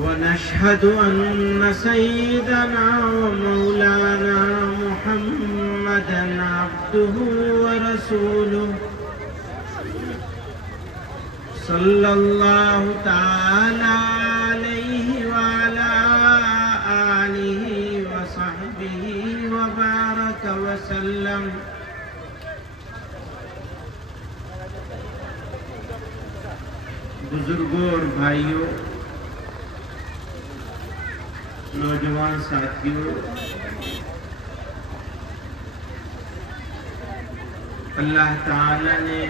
ونشهد أن سيدنا ومولانا محمدا عبده ورسوله صلى الله تعالى عليه وعلى آله وصحبه وبارك وسلم. بزرگوں اور بھائیوں، نوجوان ساتھیوں، اللہ تعالی نے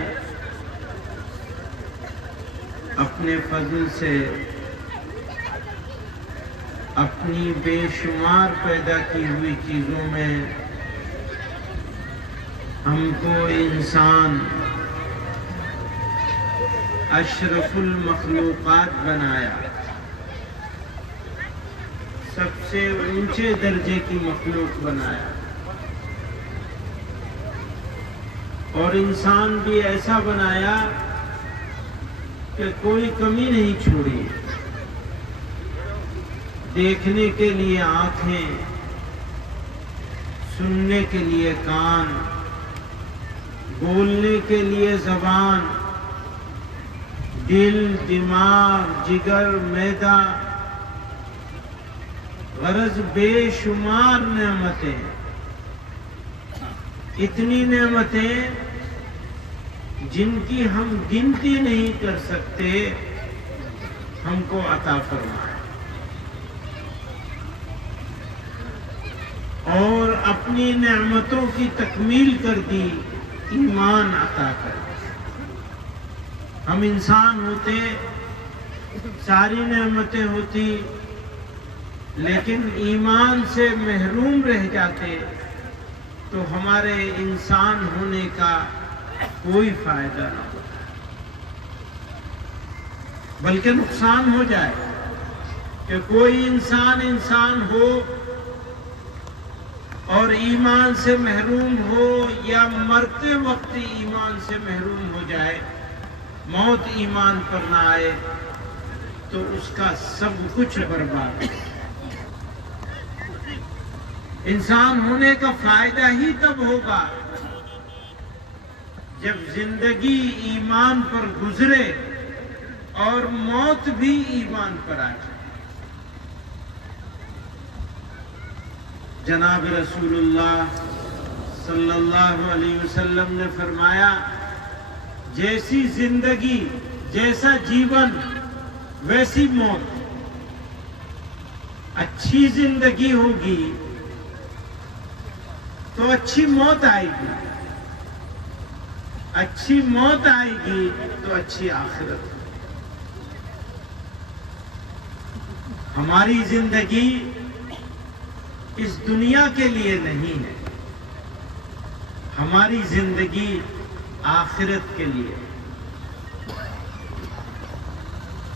اپنے فضل سے اپنی بے شمار پیدا کی ہوئی چیزوں میں ہم کو انسان اشرف المخلوقات بنایا، سب سے اونچے درجے کی مخلوق بنایا، اور انسان بھی ایسا بنایا کہ کوئی کمی نہیں چھوڑی. دیکھنے کے لیے آنکھیں، سننے کے لیے کان، بولنے کے لیے زبان، دل، دماغ، جگر، معدہ، غرض بے شمار نعمتیں، اتنی نعمتیں جن کی ہم گنتی نہیں کر سکتے ہم کو عطا فرمائے، اور اپنی نعمتوں کی تکمیل کر دی، ایمان عطا کر دی. ہم انسان ہوتے، ساری نعمتیں ہوتی، لیکن ایمان سے محروم رہ جاتے تو ہمارے انسان ہونے کا کوئی فائدہ نہ ہوتا، بلکہ نقصان ہو جائے کہ کوئی انسان ہو اور ایمان سے محروم ہو، یا مرتے وقت ایمان سے محروم ہو جائے، موت ایمان پر نہ آئے تو اس کا سب کچھ برباد ہے. انسان ہونے کا فائدہ ہی تب ہوگا جب زندگی ایمان پر گزرے اور موت بھی ایمان پر آ جائے. جناب رسول اللہ صلی اللہ علیہ وسلم نے فرمایا، جیسی زندگی، جیسا جیون ویسی موت. اچھی زندگی ہوگی تو اچھی موت آئے گی، اچھی موت آئے گی تو اچھی آخرت. ہماری زندگی اس دنیا کے لیے نہیں ہے، ہماری زندگی آخرت کے لیے.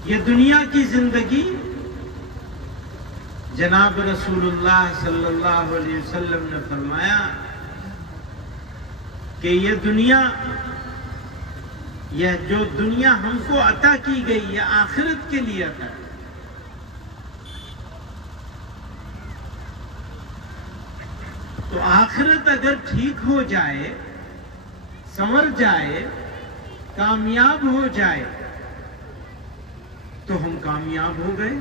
یہ دنیا کی زندگی، جناب رسول اللہ صلی اللہ علیہ وسلم نے فرمایا کہ یہ دنیا، یہ جو دنیا ہم کو عطا کی گئی، یہ آخرت کے لیے عطا ہے. تو آخرت اگر ٹھیک ہو جائے، سنور جائے، کامیاب ہو جائے تو ہم کامیاب ہو گئے.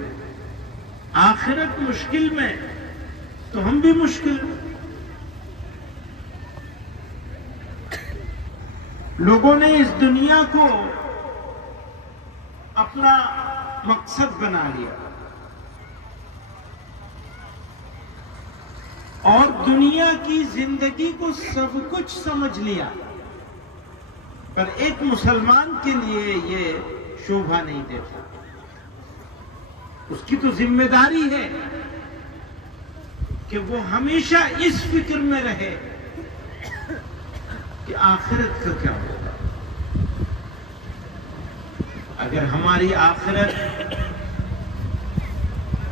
آخرت مشکل میں تو ہم بھی مشکل میں. لوگوں نے اس دنیا کو اپنا مقصد بنا لیا اور دنیا کی زندگی کو سب کچھ سمجھ لیا، پر ایک مسلمان کے لیے یہ شوبھا نہیں دیتا. اس کی تو ذمہ داری ہے کہ وہ ہمیشہ اس فکر میں رہے کہ آخرت کا کیا ہوگا. اگر ہماری آخرت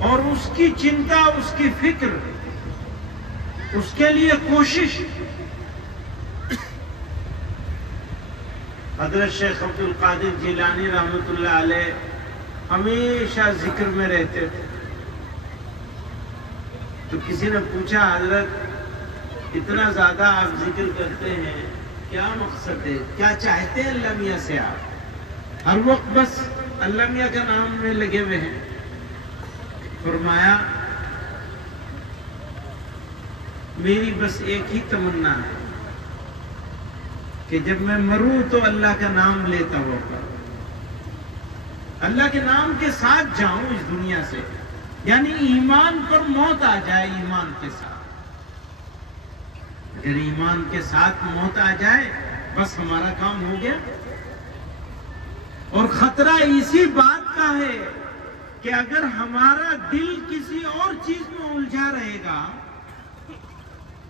اور اس کی چنتا، اس کی فکر، اس کے لیے کوشش، حضرت شیخ عبد القادر جیلانی رحمۃ اللہ علیہ ہمیشہ ذکر میں رہتے تھے. تو کسی نے پوچھا حضرت اتنا زیادہ آپ ذکر کرتے ہیں کیا مقصد ہے, کیا چاہتے ہیں اللہ میاں سے آپ؟ ہر وقت بس اللہ میاں کا نام میں لگے ہوئے ہیں. فرمایا میری بس ایک ہی تمنا ہے کہ جب میں مروں تو اللہ کا نام لیتا ہوا, اللہ کے نام کے ساتھ جاؤں اس دنیا سے, یعنی ایمان پر موت آ جائے. ایمان کے ساتھ اگر ایمان کے ساتھ موت آ جائے بس ہمارا کام ہو گیا. اور خطرہ اسی بات کا ہے کہ اگر ہمارا دل کسی اور چیز میں الجھا رہے گا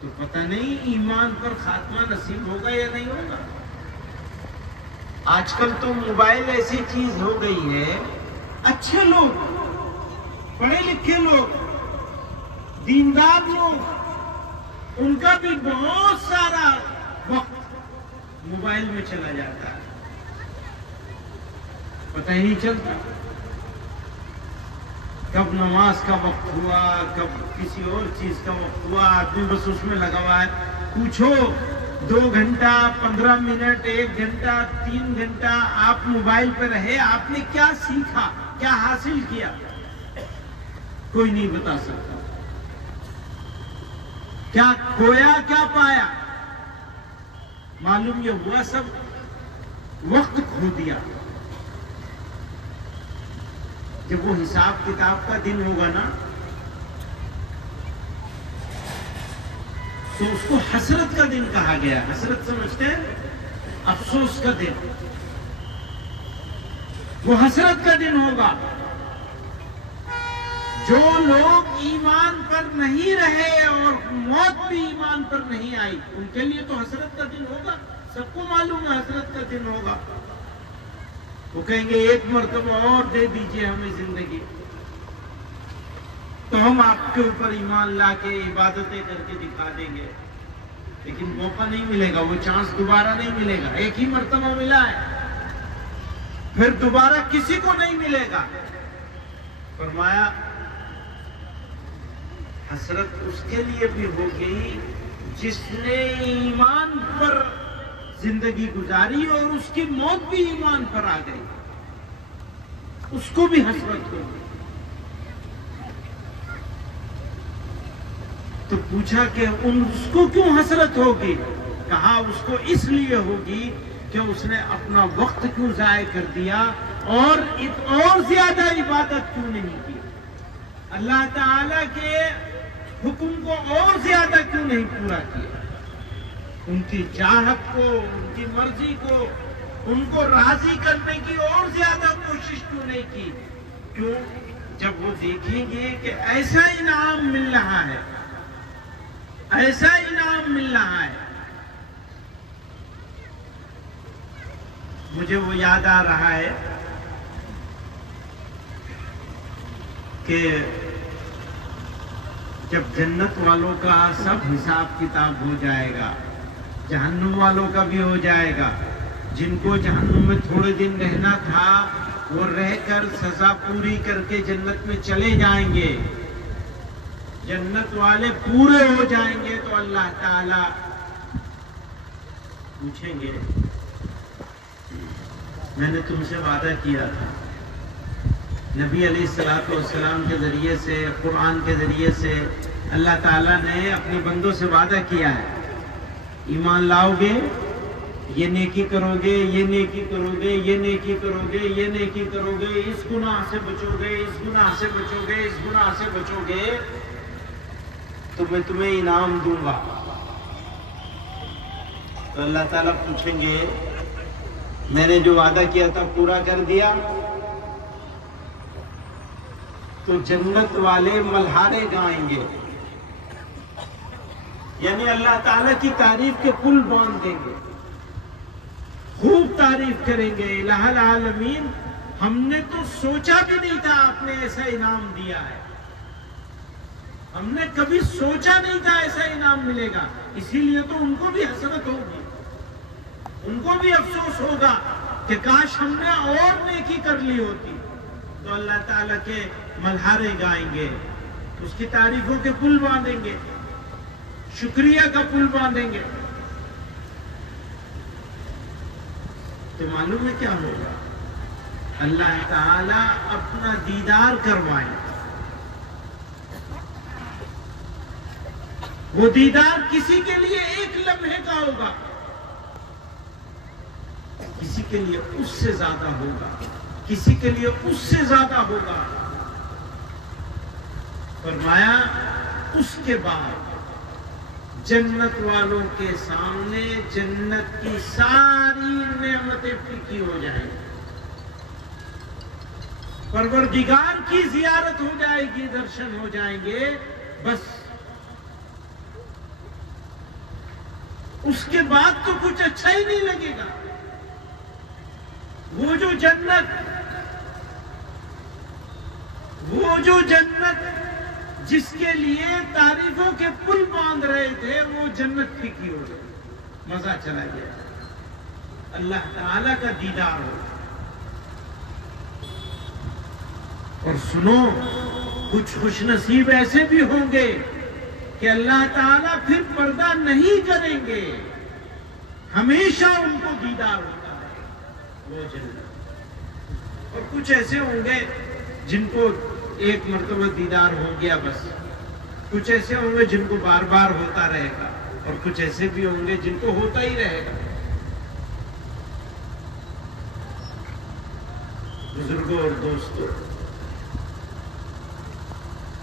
تو پتہ نہیں ایمان پر خاتمہ نصیب ہوگا یا نہیں ہوگا. آج کل تو موبائل ایسی چیز ہو گئی ہے, اچھے لوگ, پڑھے لکھے لوگ, دیندار لوگ, ان کا بھی بہت سارا وقت موبائل میں چلا جاتا ہے, پتہ ہی نہیں چلتا کب نماز کا وقت ہوا, کب کسی اور چیز کا وقت ہوا. آدمی بس اس میں لگا ہوا ہے. پوچھو 2 گھنٹہ 15 منٹ 1 گھنٹہ 3 گھنٹہ آپ موبائل پہ رہے, آپ نے کیا سیکھا, کیا حاصل کیا؟ کوئی نہیں بتا سکتا. کیا کھویا کیا پایا؟ معلوم یہ ہوا سب وقت کھو دیا. جب وہ حساب کتاب کا دن ہوگا نا تو اس کو حسرت کا دن کہا گیا. حسرت سمجھتے ہیں؟ افسوس کا دن. وہ حسرت کا دن ہوگا. جو لوگ ایمان پر نہیں رہے اور موت بھی ایمان پر نہیں آئی, ان کے لیے تو حسرت کا دن ہوگا. سب کو معلوم ہے حسرت کا دن ہوگا. وہ کہیں گے ایک مرتبہ اور دے دیجئے ہمیں زندگی, تو ہم آپ کے اوپر ایمان لا کے عبادتیں کر کے دکھا دیں گے. لیکن موقع نہیں ملے گا, وہ چانس دوبارہ نہیں ملے گا. ایک ہی مرتبہ ملا ہے, پھر دوبارہ کسی کو نہیں ملے گا. فرمایا حسرت اس کے لیے بھی ہوگی جس نے ایمان پر زندگی گزاری اور اس کی موت بھی ایمان پر آ گئی, اس کو بھی حسرت ہوگی. تو پوچھا کہ اس کو کیوں حسرت ہوگی؟ کہا اس کو اس لیے ہوگی کہ اس نے اپنا وقت کیوں ضائع کر دیا اور زیادہ عبادت کیوں نہیں کی, اللہ تعالی کے حکم کو اور زیادہ کیوں نہیں پورا کیا, ان کی چاہت کو, ان کی مرضی کو, ان کو راضی کرنے کی اور زیادہ کوشش کیوں نہیں کی. کیوں؟ جب وہ دیکھیں گے کہ ایسا انعام مل رہا ہے, ایسا انعام مل رہا ہے. مجھے وہ یاد آ رہا ہے کہ جب جنت والوں کا سب حساب کتاب ہو جائے گا, جہنم والوں کا بھی ہو جائے گا. جن کو جہنم میں تھوڑے دن رہنا تھا وہ رہ کر سزا پوری کر کے جنت میں چلے جائیں گے. جنت والے پورے ہو جائیں گے تو اللہ تعالی پوچھیں گے میں نے تم سے وعدہ کیا تھا. نبی علیہ الصلوۃ والسلام کے ذریعے سے, قرآن کے ذریعے سے اللہ تعالیٰ نے اپنے بندوں سے وعدہ کیا ہے, ایمان لاؤ گے, یہ نیکی کرو گے, یہ نیکی کرو گے, یہ نیکی کرو گے, یہ نیکی کرو گے, اس گناہ سے بچو گے, اس گناہ سے بچو گے, اس گناہ سے بچو گے تو میں تمہیں انعام دوں گا. تو اللہ تعالیٰ پوچھیں گے میں نے جو وعدہ کیا تھا پورا کر دیا؟ تو جنت والے ملہارے گائیں گے, یعنی اللہ تعالیٰ کی تعریف کے پل باندھ دیں گے, خوب تعریف کریں گے. الہ العالمین, ہم نے تو سوچا بھی نہیں تھا آپ نے ایسا انعام دیا ہے, ہم نے کبھی سوچا نہیں تھا ایسا انعام ملے گا. اسی لیے تو ان کو بھی حسرت ہوگی, ان کو بھی افسوس ہوگا کہ کاش ہم نے اور نیکی کر لی ہوتی, تو اللہ تعالیٰ کے ملحارے گائیں گے، اس کی تعریفوں کے پل باندھیں گے، شکریہ کا پل باندھیں گے، تو معلوم ہے کیا ہوگا؟ اللہ تعالیٰ اپنا دیدار کروائیں گے۔ وہ دیدار کسی کے لیے ایک لمحے کا ہوگا، کسی کے لیے اس سے زیادہ ہوگا، کسی کے لیے اس سے زیادہ ہوگا۔ فرمایا اس کے بعد جنت والوں کے سامنے جنت کی ساری نعمتیں پھیکی ہو جائیں گی، پروردگار کی زیارت ہو جائے گی، درشن ہو جائیں گے، بس اس کے بعد تو کچھ اچھا ہی نہیں لگے گا۔ وہ جو جنت جس کے لیے تعریفوں کے پل باندھ رہے تھے، وہ جنت پھیکی ہو گئی، مزہ چلا گیا، اللہ تعالی کا دیدار ہو۔ اور سنو، کچھ خوش نصیب ایسے بھی ہوں گے کہ اللہ تعالیٰ پھر پردہ نہیں کریں گے، ہمیشہ ان کو دیدار ہوتا ہے وہ جنت۔ اور کچھ ایسے ہوں گے جن کو ایک مرتبہ دیدار ہو گیا بس، کچھ ایسے ہوں گے جن کو بار بار ہوتا رہے گا، اور کچھ ایسے بھی ہوں گے جن کو ہوتا ہی رہے گا۔ بزرگوں اور دوستوں،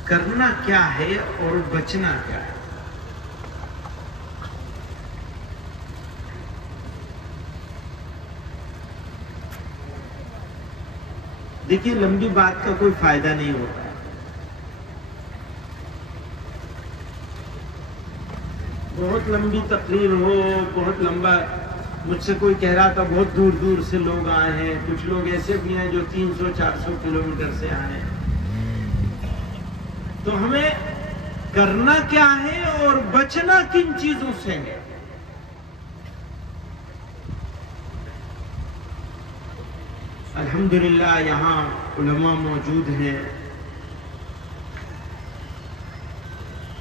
کرنا کیا ہے اور بچنا کیا ہے؟ دیکھیے، لمبی بات کا کوئی فائدہ نہیں ہوتا ہے۔ بہت لمبی تقریر ہو، بہت لمبا، مجھ سے کوئی کہہ رہا تھا بہت دور دور سے لوگ آئے ہیں، کچھ لوگ ایسے بھی ہیں جو 300-400 کلومیٹر سے آئے ہیں۔ تو ہمیں کرنا کیا ہے اور بچنا کن چیزوں سے ہے؟ الحمدللہ یہاں علماء موجود ہیں،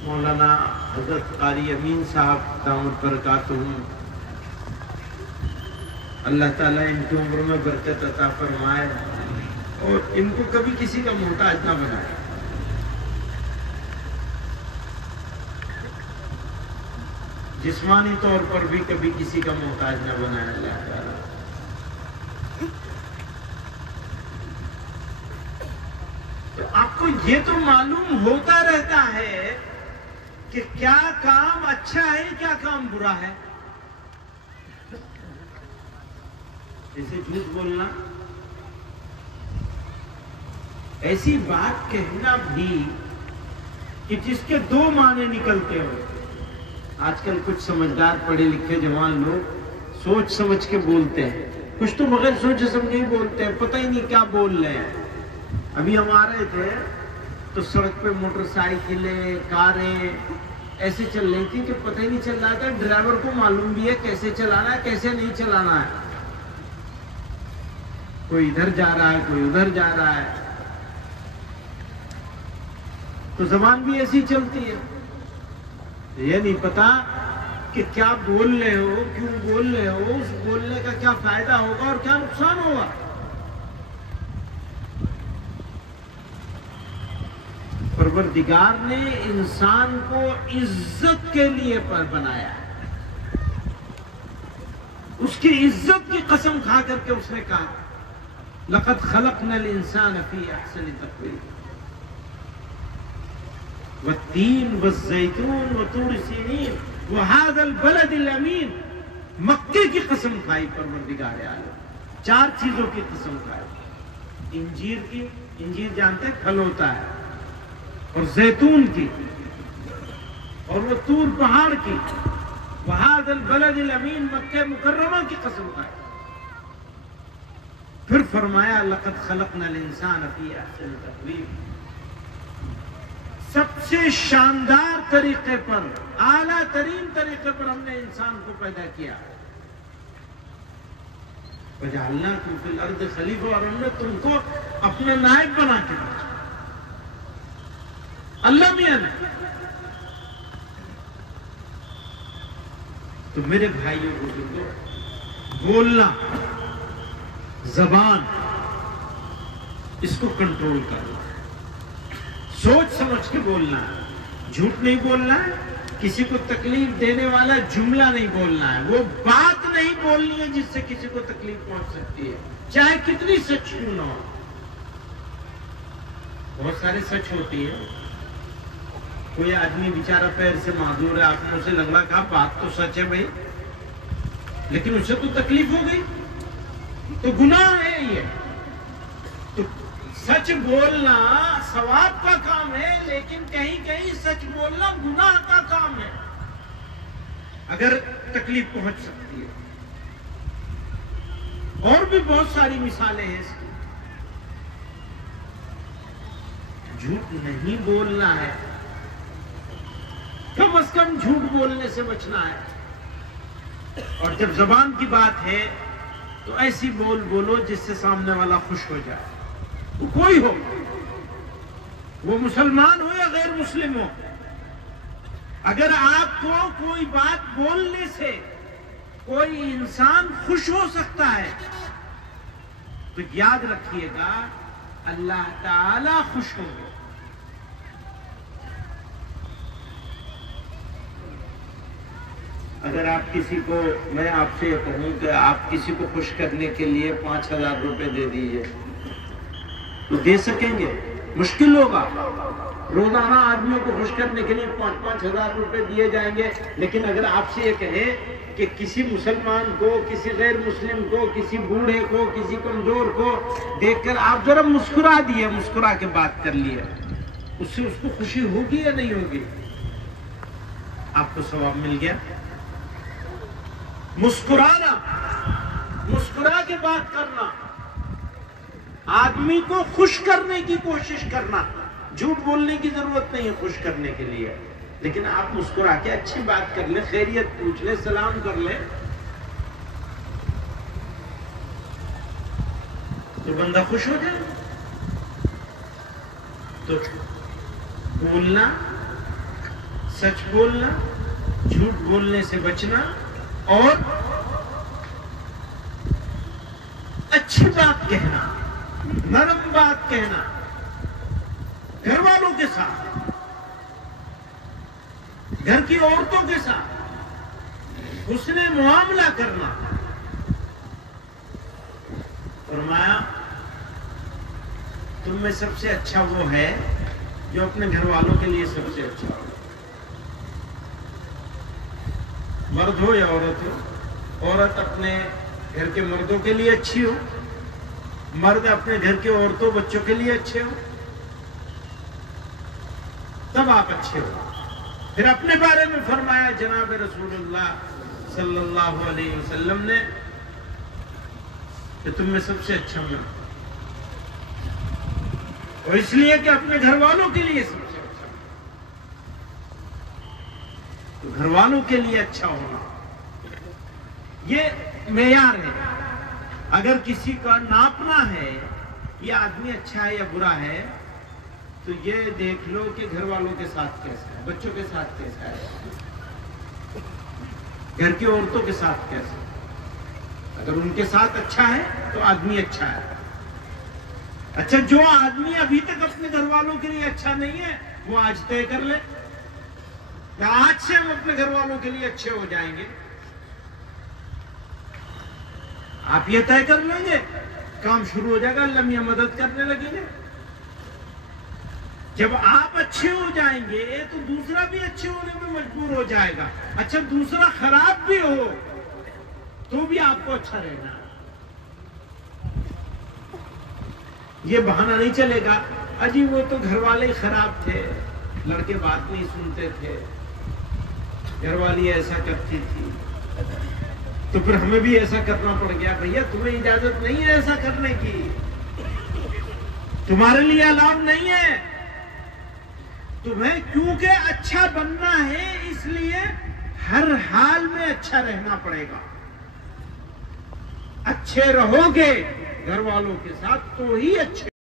مولانا حضرت قاری امین صاحب دامت برکاتہم، اللہ تعالیٰ ان کی عمر میں برکت عطا فرمائے اور ان کو کبھی کسی کا محتاج نہ بنائے۔ جسمانی طور پر بھی کبھی کسی کا محتاج نہ بنائے اللہ تعالیٰ۔ تو آپ کو یہ تو معلوم ہوتا رہتا ہے کہ کیا کام اچھا ہے، کیا کام برا ہے۔ جیسے جھوٹ بولنا، ایسی بات کہنا بھی کہ جس کے دو معنی نکلتے ہو۔ آج کل کچھ سمجھدار پڑھے لکھے جوان لوگ سوچ سمجھ کے بولتے ہیں، کچھ تو بغیر سوچے سمجھے ہی بولتے ہیں، پتہ ہی نہیں کیا بول رہے ہیں۔ ابھی ہم آ رہے تھے تو سڑک پہ موٹر سائیکلیں، کاریں ایسے چل رہی تھی کہ پتہ ہی نہیں چل رہا تھا، ڈرائیور کو معلوم بھی ہے کیسے چلانا ہے کیسے نہیں چلانا ہے، کوئی ادھر جا رہا ہے کوئی ادھر جا رہا ہے، تو زبان بھی ایسی چلتی ہے۔ یہ نہیں پتا کہ کیا بول رہے ہو، کیوں بول رہے ہو، اس بولنے کا کیا فائدہ ہوگا اور کیا نقصان ہوگا۔ پروردگار نے انسان کو عزت کے لیے بنایا ہے، اس کی عزت کی قسم کھا کر کے اس نے کہا لَقَدْ خَلَقْنَا الْإِنسَانَ فِي أَحْسَنِ تَقْوِيمٍ وَالتِّينِ وَالزَّيْتُونِ وَطُورِ سِينِينَ وَهَذَا الْبَلَدِ الْأَمِينِ۔ مکے کی قسم کھائی پروردگار عالم، 4 چیزوں کی قسم کھائی، انجیر کی، انجیر جانتے ہیں پھل ہوتا ہے، اور زیتون کی، اور وہ طور پہاڑ کی، وَهَذَا الْبَلَدِ الْأَمِينِ، مکہ مکرمہ کی قسم کھائی۔ پھر فرمایا لَقَدْ خَلَقْنَا الْإِنسَانَ فِي أَحْسَنِ تَقْوِيمٍ، سب سے شاندار طریقے پر، اعلیٰ ترین طریقے پر ہم نے انسان کو پیدا کیا۔ وَجَعَلْنَاكُمْ فِي الْأَرْضِ خَلِيفَةً، اور ہم نے تم کو اپنا نائب بنا کے رکھا اللہ میاں نے. تو میرے بھائیوں بزرگوں، بولنا، زبان، اس کو کنٹرول کرنا، سوچ سمجھ کے بولنا ہے، جھوٹ نہیں بولنا ہے، کسی کو تکلیف دینے والا جملہ نہیں بولنا ہے، وہ بات نہیں بولنی ہے جس سے کسی کو تکلیف پہنچ سکتی ہے، چاہے کتنی سچ کیوں نہ ہو. بہت سارے سچ ہوتی ہے. کوئی آدمی بیچارہ پیر سے معذور ہے، آپ نے اسے لگا کہا بات تو سچ ہے بھائی، لیکن اسے تو تکلیف ہو گئی، تو گناہ ہے یہ. تو سچ بولنا ثواب کا کام ہے، لیکن کہیں کہیں سچ بولنا گناہ کا کام ہے اگر تکلیف پہنچ سکتی ہے. اور بھی بہت ساری مثالیں ہیں اس کی. جھوٹ نہیں بولنا ہے، کم از کم جھوٹ بولنے سے بچنا ہے. اور جب زبان کی بات ہے تو ایسی بولو جس سے سامنے والا خوش ہو جائے، وہ کوئی ہو، وہ مسلمان ہو یا غیر مسلم ہو. اگر آپ کو کوئی بات بولنے سے کوئی انسان خوش ہو سکتا ہے تو یاد رکھیے گا اللہ تعالی خوش ہوں گے. اگر آپ کسی کو، میں آپ سے یہ کہوں کہ آپ کسی کو خوش کرنے کے لیے 5,000 روپے دے دیجئے تو دے سکیں گے؟ مشکل ہوگا. روزانہ آدمیوں کو خوش کرنے کے لیے 5,000 روپے دیے جائیں گے. لیکن اگر آپ سے یہ کہیں کہ کسی مسلمان کو، کسی غیر مسلم کو، کسی بوڑھے کو، کسی کمزور کو دیکھ کر آپ ذرا مسکرا دیے، مسکرا کے بات کر لیے، اس سے اس کو خوشی ہوگی یا نہیں ہوگی؟ آپ کو ثواب مل گیا. مسکرانا، مسکرا کے بات کرنا، آدمی کو خوش کرنے کی کوشش کرنا. جھوٹ بولنے کی ضرورت نہیں ہے خوش کرنے کے لیے، لیکن آپ مسکرا کے اچھی بات کر لیں، خیریت پوچھ لیں، سلام کر لیں تو بندہ خوش ہو جائے. تو بولنا، سچ بولنا، جھوٹ بولنے سے بچنا، اور اچھی بات کہنا، نرم بات کہنا، گھر والوں کے ساتھ، گھر کی عورتوں کے ساتھ حسن معاملہ کرنا. فرمایا تم میں سب سے اچھا وہ ہے جو اپنے گھر والوں کے لیے سب سے اچھا ہو. مرد ہو یا عورت ہو، عورت اپنے گھر کے مردوں کے لیے اچھی ہو، مرد اپنے گھر کے عورتوں بچوں کے لیے اچھے ہو، تب آپ اچھے ہو. پھر اپنے بارے میں فرمایا جناب رسول اللہ صلی اللہ علیہ وسلم نے کہ تم میں سب سے اچھا میں، اور اس لیے کہ اپنے گھر والوں کے لیے سب سے اچھا. تو گھر والوں کے لیے اچھا ہونا یہ معیار ہے. اگر کسی کا ناپنا ہے یہ آدمی اچھا ہے یا برا ہے تو یہ دیکھ لو کہ گھر والوں کے ساتھ کیسا ہے، بچوں کے ساتھ کیسا ہے، گھر کی عورتوں کے ساتھ کیسا ہے. اگر ان کے ساتھ اچھا ہے تو آدمی اچھا ہے. اچھا، جو آدمی ابھی تک اپنے گھر والوں کے لیے اچھا نہیں ہے وہ آج طے کر لے کہ آج سے ہم اپنے گھر والوں کے لیے اچھے ہو جائیں گے. آپ یہ طے کر لیں گے، کام شروع ہو جائے گا، اللہ میاں مدد کرنے لگیں گے. جب آپ اچھے ہو جائیں گے تو دوسرا بھی اچھے ہونے میں مجبور ہو جائے گا. اچھا، دوسرا خراب بھی ہو تو بھی آپ کو اچھا رہنا. یہ بہانہ نہیں چلے گا اجی وہ تو گھر والے ہی خراب تھے، لڑکے بات نہیں سنتے تھے، گھر والی ایسا کرتی تھی تو پھر ہمیں بھی ایسا کرنا پڑ گیا. بھیا تمہیں اجازت نہیں ہے ایسا کرنے کی، تمہارے لیے الاؤ نہیں ہے. تمہیں کیونکہ اچھا بننا ہے اس لیے ہر حال میں اچھا رہنا پڑے گا. اچھے رہو گے گھر والوں کے ساتھ تو ہی اچھے